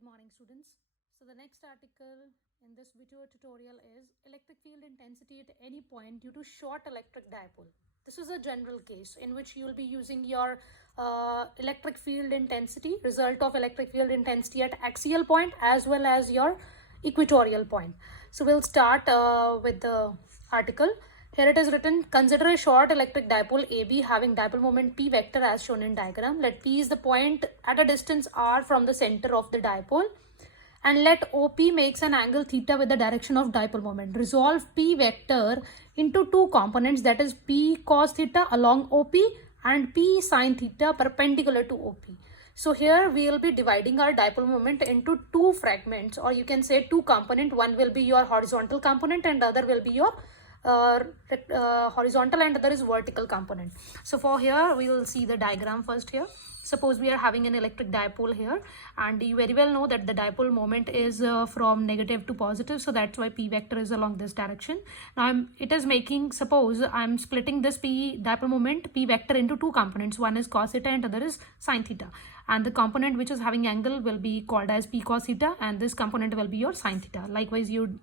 Good morning, students. So the next article in this video tutorial is electric field intensity at any point due to short electric dipole. This is a general case in which you will be using your electric field intensity, result of electric field intensity at axial point as well as your equatorial point. So we'll start with the article. Here it is written, consider a short electric dipole AB having dipole moment P vector as shown in diagram. Let P is the point at a distance R from the center of the dipole. And let OP makes an angle theta with the direction of dipole moment. Resolve P vector into two components, that is P cos theta along OP and P sin theta perpendicular to OP. So here we will be dividing our dipole moment into two fragments, or you can say two components. One will be your horizontal component and the other will be your horizontal and other is vertical component. So for here we will see the diagram first. Here suppose we are having an electric dipole here, and you very well know that the dipole moment is from negative to positive, so that's why P vector is along this direction. Now it is making, suppose I'm splitting this P dipole moment P vector into two components, one is cos theta and other is sin theta, and the component which is having angle will be called as P cos theta and this component will be your sin theta. Likewise you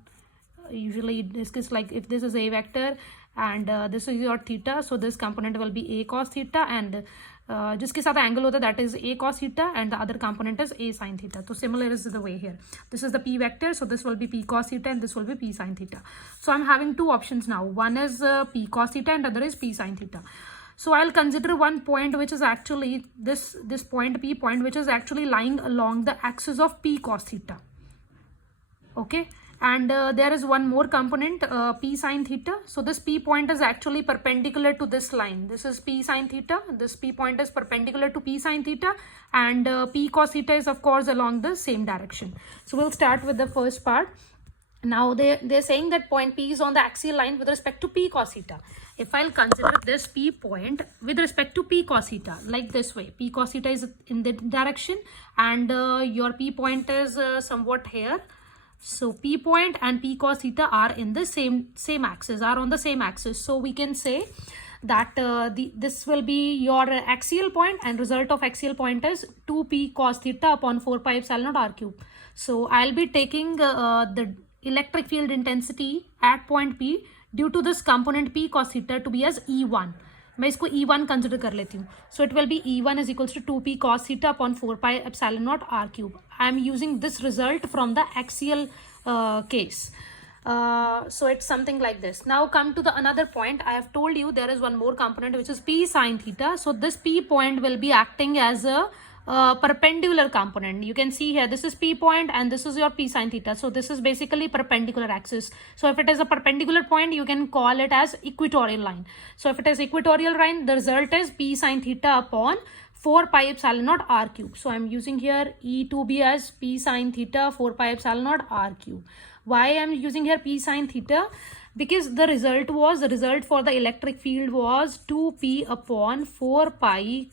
usually discuss, like if this is a vector and this is your theta, so this component will be a cos theta and जिसके साथ angle होता है that is a cos theta and the other component is a sin theta. So similar is the way here. This is the P vector, so this will be P cos theta and this will be P sin theta. So I'm having two options now. One is P cos theta and other is P sin theta. So I'll consider one point which is actually this point P point, which is actually lying along the axis of P cos theta. Okay. And there is one more component P sin theta. So this P point is actually perpendicular to this line. This is P sin theta. This P point is perpendicular to P sin theta, and P cos theta is of course along the same direction. So we'll start with the first part. Now they're saying that point P is on the axial line with respect to P cos theta. If I'll consider this P point with respect to P cos theta like this way, P cos theta is in the direction and your P point is somewhat here. So P point and P cos theta are in the same axis, are on the same axis. So we can say that this will be your axial point, and result of axial point is 2P cos theta upon 4 pi epsilon naught r cube. So I'll be taking the electric field intensity at point P due to this component P cos theta to be as E1. मैं इसको E1 consider कर लेती हूँ. So it will be E1 is equals to 2P cos theta upon 4 pi epsilon naught r cube. I am using this result from the axial case. So it's something like this. Now come to the another point. I have told you there is one more component which is P sin theta. So this P point will be acting as a perpendicular component. You can see here this is P point and this is your P sin theta. So this is basically perpendicular axis. So if it is a perpendicular point, you can call it as equatorial line. So if it is equatorial line, the result is P sin theta upon 4 pi epsilon naught r cube. So I'm using here E to be as P sin theta 4 pi epsilon naught r cube. Why I'm using here P sin theta? Because the result for the electric field was 2P upon 4 pi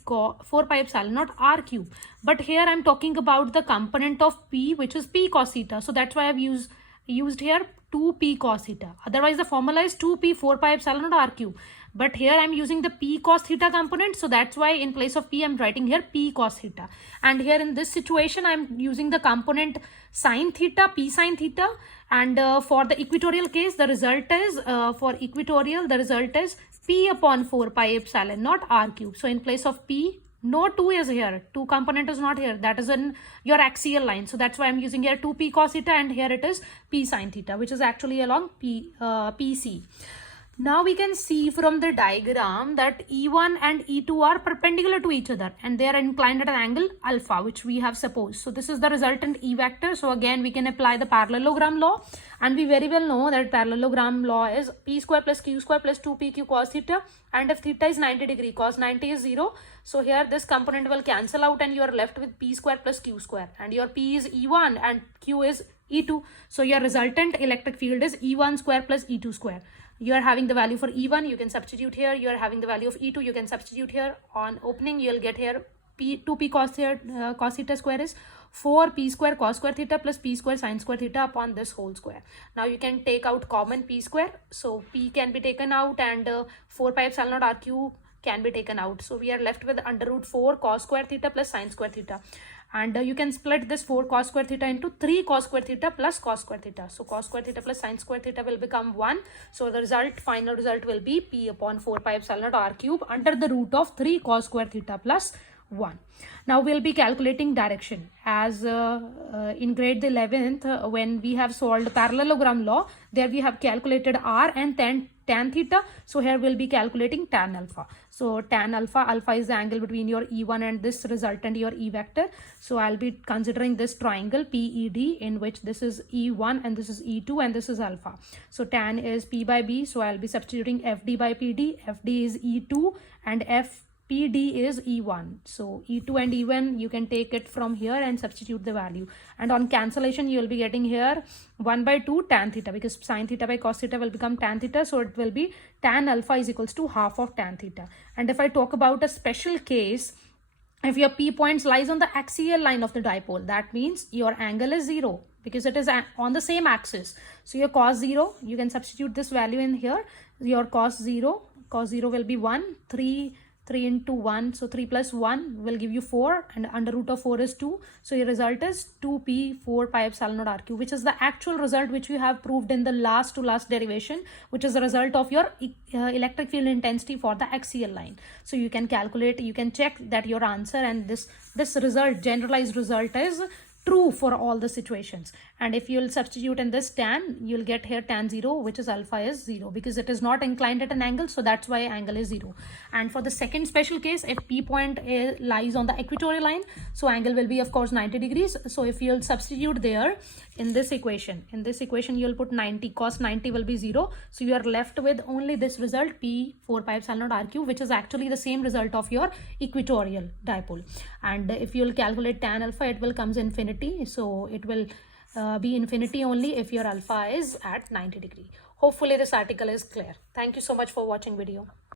epsilon naught r cube. But here I'm talking about the component of P, which is P cos theta. So that's why I've used here 2P cos theta. Otherwise the formula is 2P 4 pi epsilon naught r cube. But here I'm using the P cos theta component. So that's why in place of P I'm writing here P cos theta. And here in this situation I'm using the component sin theta, P sin theta. And for the equatorial case, the result is the result is P upon 4 pi epsilon naught r cube. So in place of P, no 2 is here. 2 component is not here. That is in your axial line. So that's why I'm using here 2P cos theta, and here it is P sin theta, which is actually along PC. Now we can see from the diagram that E1 and E2 are perpendicular to each other and they are inclined at an angle alpha, which we have supposed. So this is the resultant E vector. So again we can apply the parallelogram law, and we very well know that parallelogram law is P square plus Q square plus 2PQ cos theta, and if theta is 90 degree, cos 90 is 0. So here this component will cancel out and you are left with P square plus Q square, and your P is E1 and Q is E2. So your resultant electric field is E1 square plus E2 square. You are having the value for E1, you can substitute here. You are having the value of E2, you can substitute here. On opening, you will get here 2P cos theta square is 4P square cos square theta plus P square sin square theta upon this whole square. Now you can take out common P square. So P can be taken out and 4 pi epsilon naught r cube can be taken out. So we are left with under root 4 cos square theta plus sin square theta. and you can split this 4 cos square theta into 3 cos square theta plus cos square theta. So cos square theta plus sin square theta will become 1. So the final result will be p upon 4 pi epsilon naught r cube under the root of 3 cos square theta plus 1. Now we'll be calculating direction, as in grade 11th when we have solved parallelogram law, there we have calculated r and tan theta. So here we'll be calculating tan alpha. So tan alpha is the angle between your E1 and this resultant your E vector. So I'll be considering this triangle PED, in which this is E1 and this is E2 and this is alpha. So tan is P by B, so I'll be substituting FD by PD. FD is E2 and PD is E1. So E2 and E1 you can take it from here and substitute the value, and on cancellation you will be getting here 1 by 2 tan theta, because sin theta by cos theta will become tan theta, so it will be tan alpha is equals to half of tan theta. And if I talk about a special case, if your P points lies on the axial line of the dipole, that means your angle is 0, because it is on the same axis. So your cos 0, you can substitute this value in here. Your cos 0 will be 1, 3 into 1, so 3 plus 1 will give you 4, and under root of 4 is 2. So your result is 2p 4 pi epsilon naught r cube, which is the actual result which we have proved in the last derivation, which is the result of your electric field intensity for the axial line. So you can calculate, you can check that your answer and this result, generalized result, is true for all the situations. And if you'll substitute in this tan, you'll get here tan 0, which is alpha is 0, because it is not inclined at an angle, so that's why angle is 0. And for the second special case, if P point lies on the equatorial line, so angle will be of course 90 degrees. So if you'll substitute there in this equation you'll put 90, cos 90 will be 0, so you are left with only this result, P 4 pi epsilon naught r cube, which is actually the same result of your equatorial dipole. And if you'll calculate tan alpha, it will comes infinity, so it will be infinity only if your alpha is at 90 degree. Hopefully this article is clear. Thank you so much for watching video.